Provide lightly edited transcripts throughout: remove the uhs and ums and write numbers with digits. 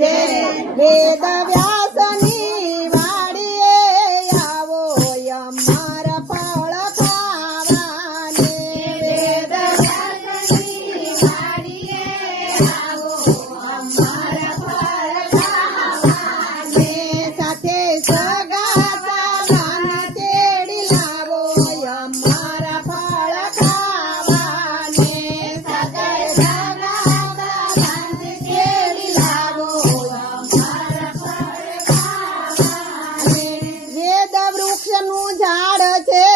વેદ વ્યાસની વાડીએ આવો અમારા ફળ ખાવાને વેદ વ્યાસની વાડીએ આવો અમારા ફળ ખાવાને સાથે સગા સાવાને તેડી લાવો અમારા ફળ ખાવાને સાથે સગા સાવાને તેડી લાવો અમારા ફળ ખાવાને વેદ વૃક્ષનું ઝાડ છે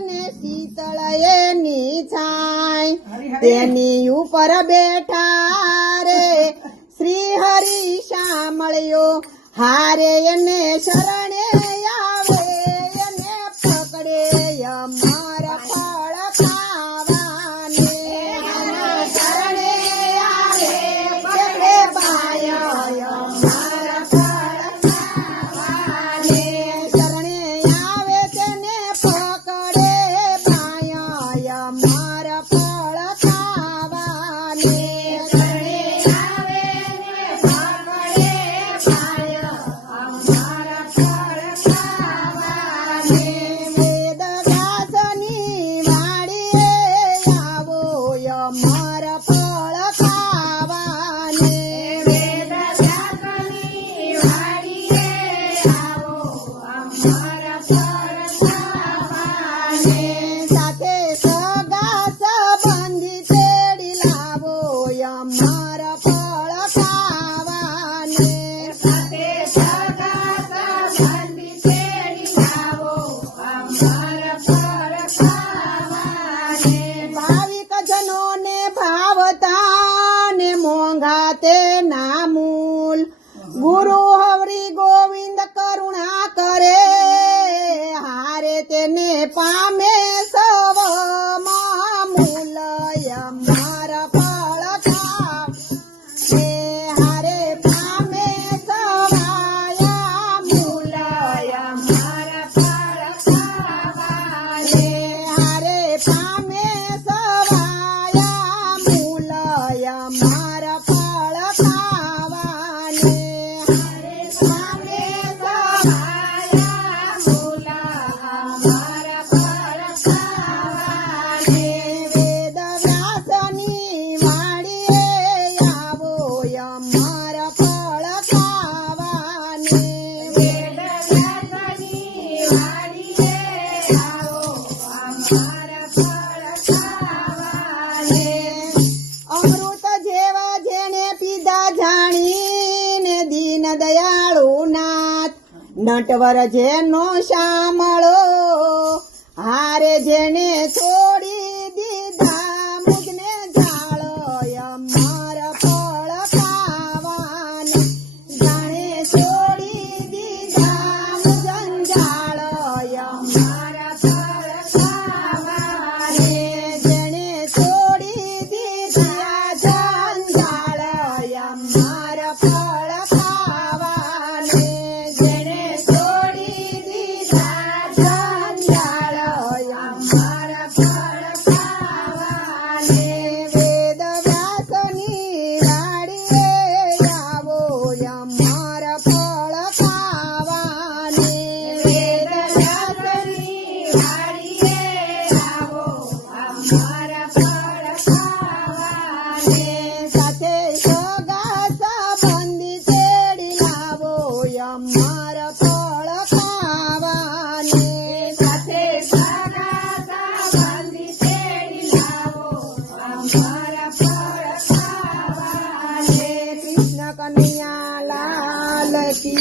ને શીતળ એની છાય તેની ઉપર બેઠા રે શ્રી હરિ શામળ્યો હારે એને શરણે આવે એને પકડે અમારા ફળ ખાવાને શરણે આવે પકડે બાય અમારા ફળ ખાવાને શરણે આવે તેને પકડે બાય અમારા ફળ ખાવાને શરણે આવે ને પકડે બાય અમારા ફળ ખાવાને વેદ વ્યાસની વાડીએ આવો અમારા ફળ ખાવાને વેદ વ્યાસની વાડીએ આવો અમારા ફળ ખાવાને સાથે સગા સંબંધી તેડી લાવો અમારા ફળ ખાવાને સાથે સગા સંબંધી તેડી લાવો અમારા ફળ ખાવાને ભાવિક જનોને ભાવતા ને મોંઘા તે ના મૂલ ગુરુ હરિ ગોવિંદ કરુણા કરે હારે તેને પામે સવ મામૂલ અમારા ફળ ખાવાને હારે પામે સવાયા મૂલ અમારા ફળ ખાવાને હારે પામે સવાયા મૂલ અમારા ફળ ખાવાને હારે પામે સવાયા મૂલ અમારા ફળ ખાવાને વેદ વ્યાસની વાડીએ આવો અમારા ફળ ખાવાને વેદ વ્યાસની વાડીએ આવો અમારા ફળ ખાવાને અમૃત જેવા જેને પીધા જાણીને દીન દયાળુ નાથ નટવર જેનો શામળો હારે જેને છોડી દીધા મુજને જાળો અમારા ફળ ખાવાને જાણે છોડી દીધા મુજન જાળો અમારા ફળ ખાવાને જેને છોડી દીધા જંજાળ અમારા ફળ ખાવાને જેને છોડી દીધા જંજાળ અમારા ફળ ખાવાને વેદ વ્યાસની વાડીએ આવો અમારા ફળ ખાવાને વેદ વ્યાસની વાડીએ આવો અમારા ફળ ખાવાને સાથે સગા સંબંધી તેડી લાવો અમારા ફળ ખાવાને સાથે સગા સંબંધી તેડી લાવો અમારા ફળ ખાવાને કૃષ્ણ કનૈયા લાલ કી